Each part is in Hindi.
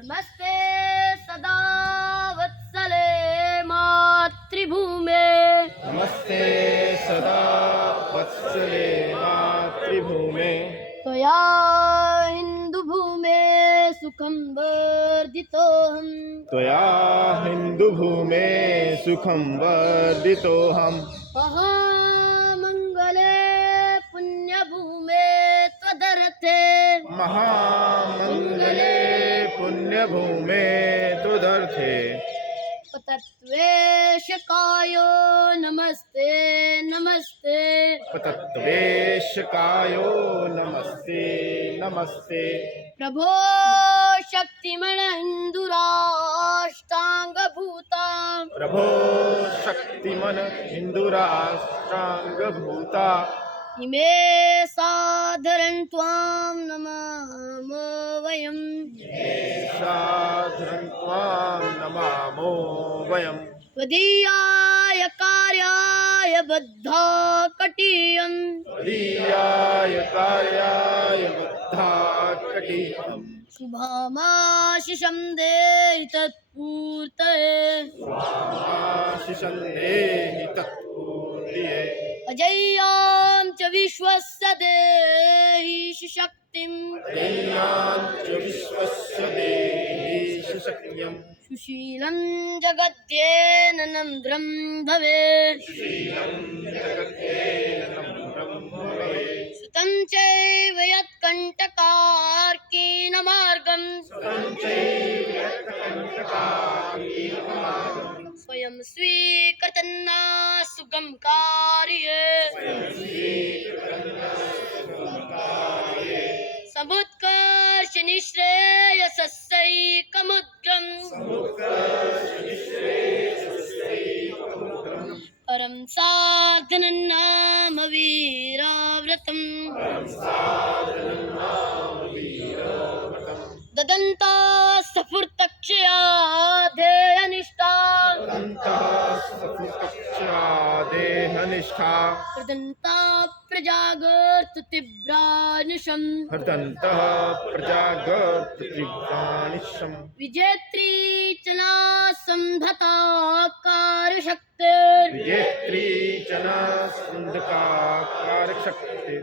नमस्ते सदा वत्सले मातृभूमे। नमस्ते सदा वत्सले मातृभूमे। त्वया हिन्दुभूमे सुखं वर्धितोऽहम्। त्वया हिन्दुभूमे सुखं वर्धितोऽहम्। महामङ्गले पुण्यभूमे त्वदर्थे। महामङ्गले पुण्यभूमे त्वदर्थे। पतत्वेशकायो नमस्ते नमस्ते। पतत्वेशकायो नमस्ते नमस्ते। प्रभो शक्तिमन हिन्दुराष्टाङ्गभूता। प्रभो शक्तिमन हिन्दुराष्ट्राङ्गभूता। इमे सादरं त्वां नमामो वयम्। साधुरं त्वां नमामो वयम्। त्वदीयाय कार्याय बद्धा कटीयम्। त्वदीयाय कार्याय बद्धाकटीयम्। शुभामाशिषं देहि तत्पूर्तये। शुभामाशिषं देहि तत्पूर्तये। अजय्यां च विश्वस्य देहि शक्तिम्। अजय्यां च विश्वस्य देहि शक्तिम्। सुशीलं जगद्येन नम्रं भवेत्। सुशीलं जगत्तेन नम्रं भवेत्। सुतं चैव यत्कण्टकार्कीण मार्गम्। सुतं चैव यत्कण्टकार्कीणमार्गम्। स्वयं स्वीकृतन्ना सुगं कार्ये। समुत्कर्ष निःश्रेयसस्यैकमुद्रम्। परं साधनं नाम वीराव्रतम्। ददन्तास्तफूर्तक्षया ध्येयनिष्ठा। देहनिष्ठा। कृदन्ता प्रजागर्तुतिभ्रानिशम्। हृदन्तः प्रजागर्तृप्राणिशम्। विजेत्री च नासंधता कार्यशक्तिर्। विजेत्री च न स्कन्धकारशक्ति।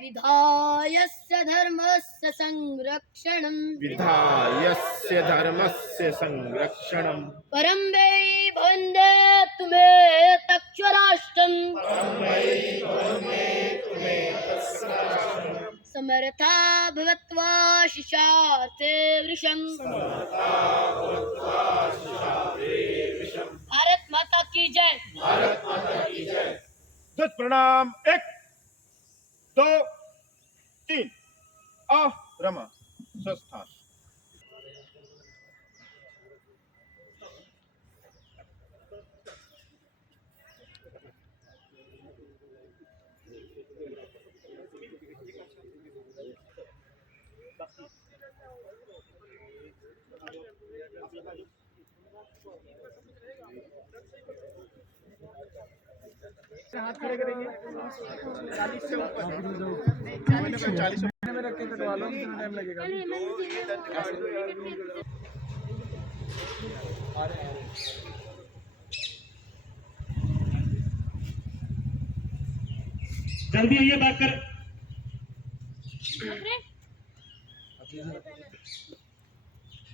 विधायस्य धर्मस्य संरक्षणम्। विधायस्य धर्मस्य संरक्षणम्। परं वै वन्दे तुमे तक्षराष्ट्रम्। समर्था भवत्वा शिशाते वृषम्। भारत माता की जय। दत्त प्रणाम। 1 2 3 रमा स्वस्थान। हाथ खड़े करेंगे 40 से ऊपर 40 में रख के कटवा लो, टाइम लगेगा। जल्दी आइए बात कर।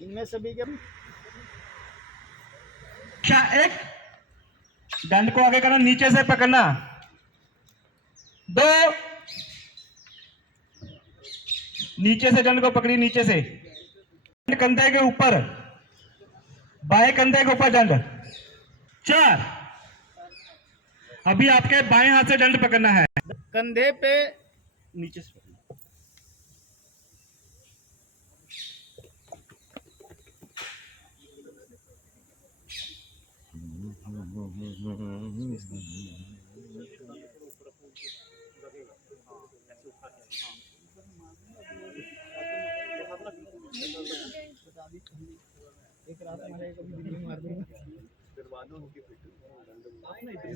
इनमें सभी के एक दंड को आगे करना, नीचे से पकड़ना। 2 नीचे से दंड को पकड़ी, नीचे से कंधे के ऊपर, बाएं कंधे के ऊपर दंड। 4 अभी आपके बाएं हाथ से दंड पकड़ना है, कंधे पे नीचे से। एक रात हमारे कभी दिल्ली मार दूंगा।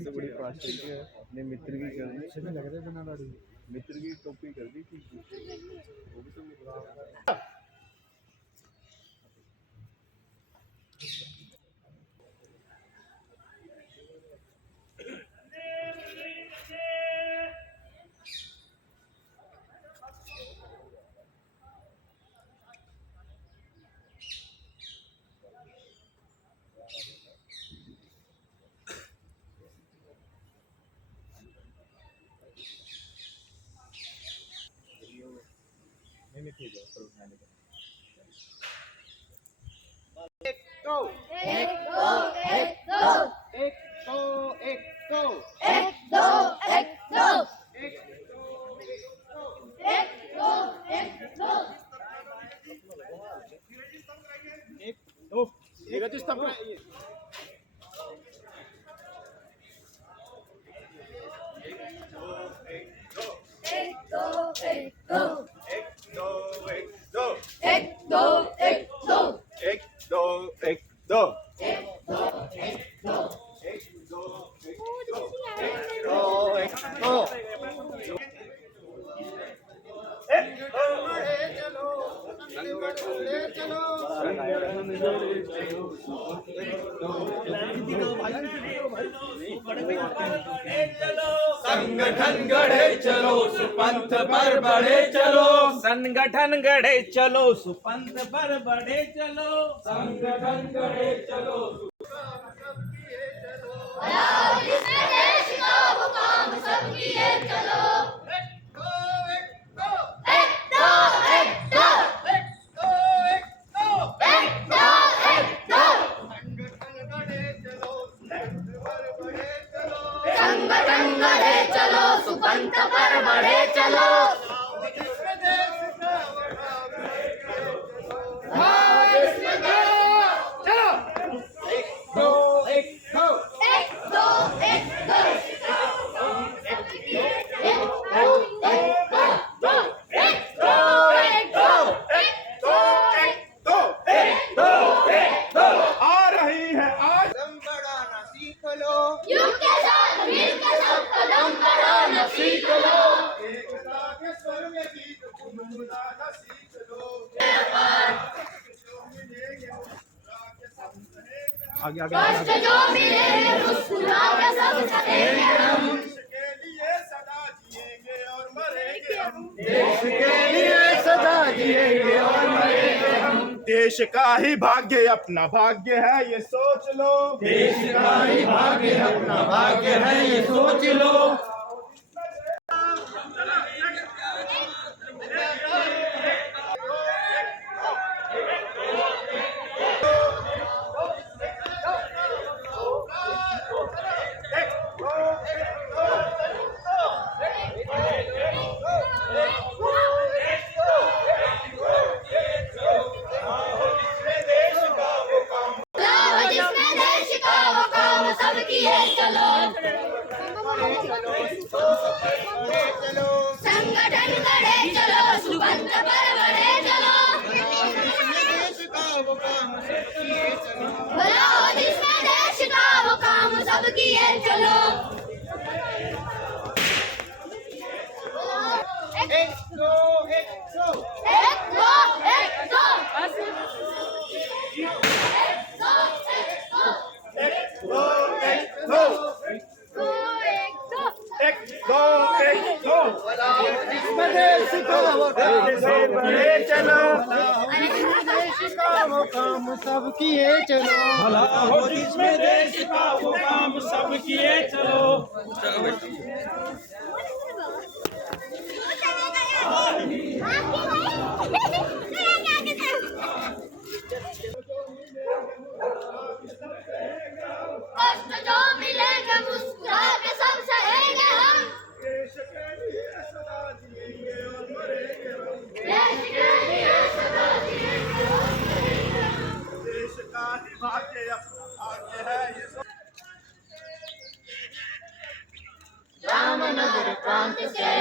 तो बड़ी फास्ट है। अपने मित्र की कर दी, लग रहा है बिना दाढ़ी मित्र की टोपी कर दी थी। संगठन गढ़े चलो सुपंथ पर बढ़े चलो, संगठन गढ़े चलो सुपंथ पर बढ़े चलो, संगठन गढ़े चलो। जिसमें देश का वो काम सब किए चलो। एक दो एक दो एक दो एक दो एक दो एक दो एक दो संगठन गढ़े चलो सुपंथ पर बढ़े चलो। कष्ट जो मिले मुस्कुरा के सब सहेंगे हम। देश के लिए सदा जिएंगे और मरेंगे हम। देश का ही भाग्य अपना भाग्य है ये सोच लो, देश का ही भाग्य अपना भाग्य है ये सोच लो। जिसमें देश का वो काम सब किए चलो। संगठन गढ़े चलो सुपंथ पर बढ़े चलो। बोलो जिसमें देश का वो काम सब किए चलो। एक दो एक दो एक दो एक दो देश का वो बढ़े चलो, देश का वो काम सब किए चलो। भला हो जिसमें देश का वो काम सब किए चलो। कष्ट जो मिलेंगे मुस्कुरा के सब सहेंगे हम। देश के लिए सदा जिएंगे और मरेंगे हम। देश का ही भाग्य अपना भाग्य है ये रामनगर प्रांत से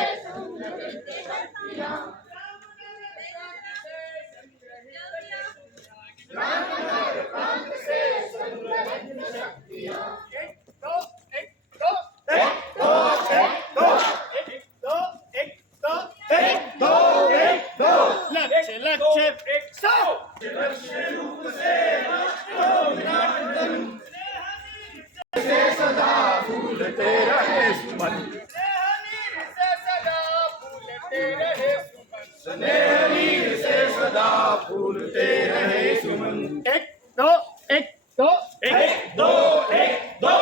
सदा फूलते रहे सुमन, स्नेहीर से सदा फूलते रहे सुमन। एक दो एक दो एक दो एक दो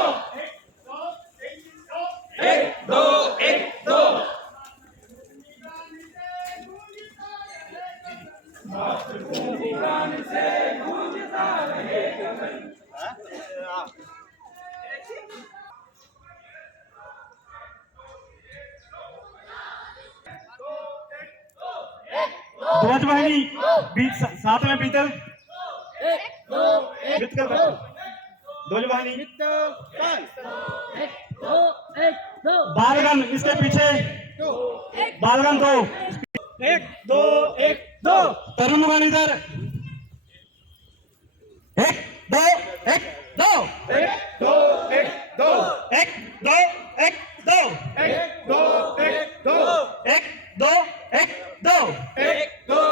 एक दो एक दो ध्वजवाहिनी बीच साथ में पीतल ध्वजवाहिनी बालगन इसके पीछे बालगन 2 1 2 1 2 तरुण वाणी इधर 1 2 1 2 1 2 1 2 1 2 1 2 1 2 1 2 1 2 1 2 1 2 1 2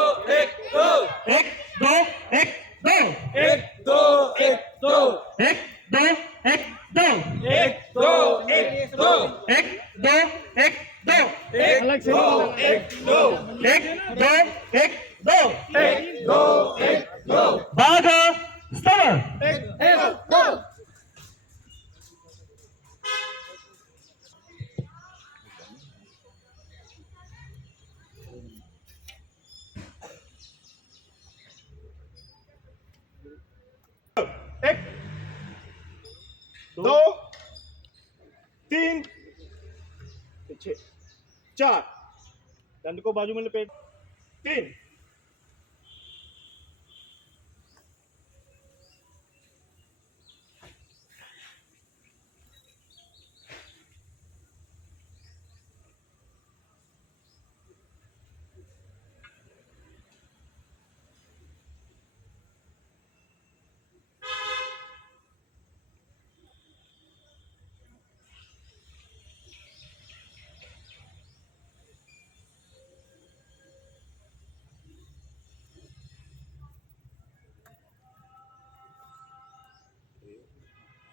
1 2 1 2 1 2 1 2 1 2 1 2 1 2 1 2 1 2 1 2 1 2 1 2 1 2 1 2 1 2 1 2 बाघ स्तंभ 1 2 1 2 3 पीछे 4 दंड को बाजू में लपेट 3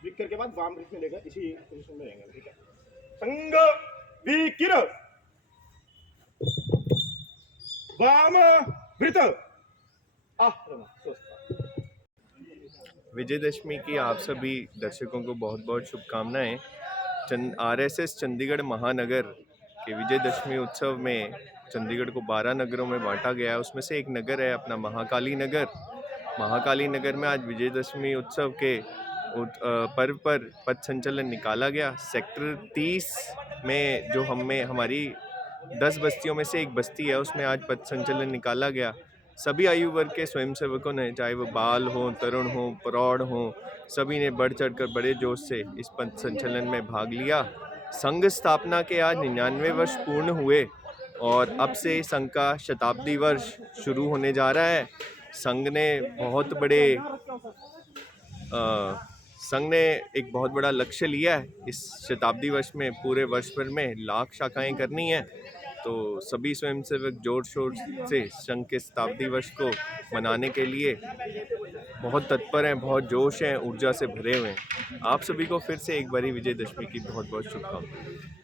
विकर के बाद वाम वृत्त में लेकर इसी पोजीशन में रहेंगे। ठीक है, संग विकिर वाम वृत्त विजयदशमी की आप सभी दर्शकों को बहुत बहुत शुभकामनाएं। आरएसएस चंडीगढ़ महानगर के विजयदशमी उत्सव में चंडीगढ़ को 12 नगरों में बांटा गया है। उसमें से एक नगर है अपना महाकाली नगर। महाकाली नगर में आज विजयदशमी उत्सव के पर्व पर पथ संचलन निकाला गया। सेक्टर 30 में जो हमारी 10 बस्तियों में से एक बस्ती है, उसमें आज पथ संचलन निकाला गया। सभी आयु वर्ग के स्वयंसेवकों ने, चाहे वो बाल हो, तरुण हो, प्रौढ़ हो, सभी ने बढ़ चढ़कर बड़े जोश से इस पथ संचलन में भाग लिया। संघ स्थापना के आज 99 वर्ष पूर्ण हुए और अब से संघ का शताब्दी वर्ष शुरू होने जा रहा है। संघ ने एक बहुत बड़ा लक्ष्य लिया है। इस शताब्दी वर्ष में पूरे वर्ष भर में 1,00,000 शाखाएं करनी है। तो सभी स्वयंसेवक जोर शोर से संघ के शताब्दी वर्ष को मनाने के लिए बहुत तत्पर हैं, बहुत जोश हैं, ऊर्जा से भरे हुए हैं। आप सभी को फिर से एक बारी विजयदशमी की बहुत बहुत शुभकामनाएं।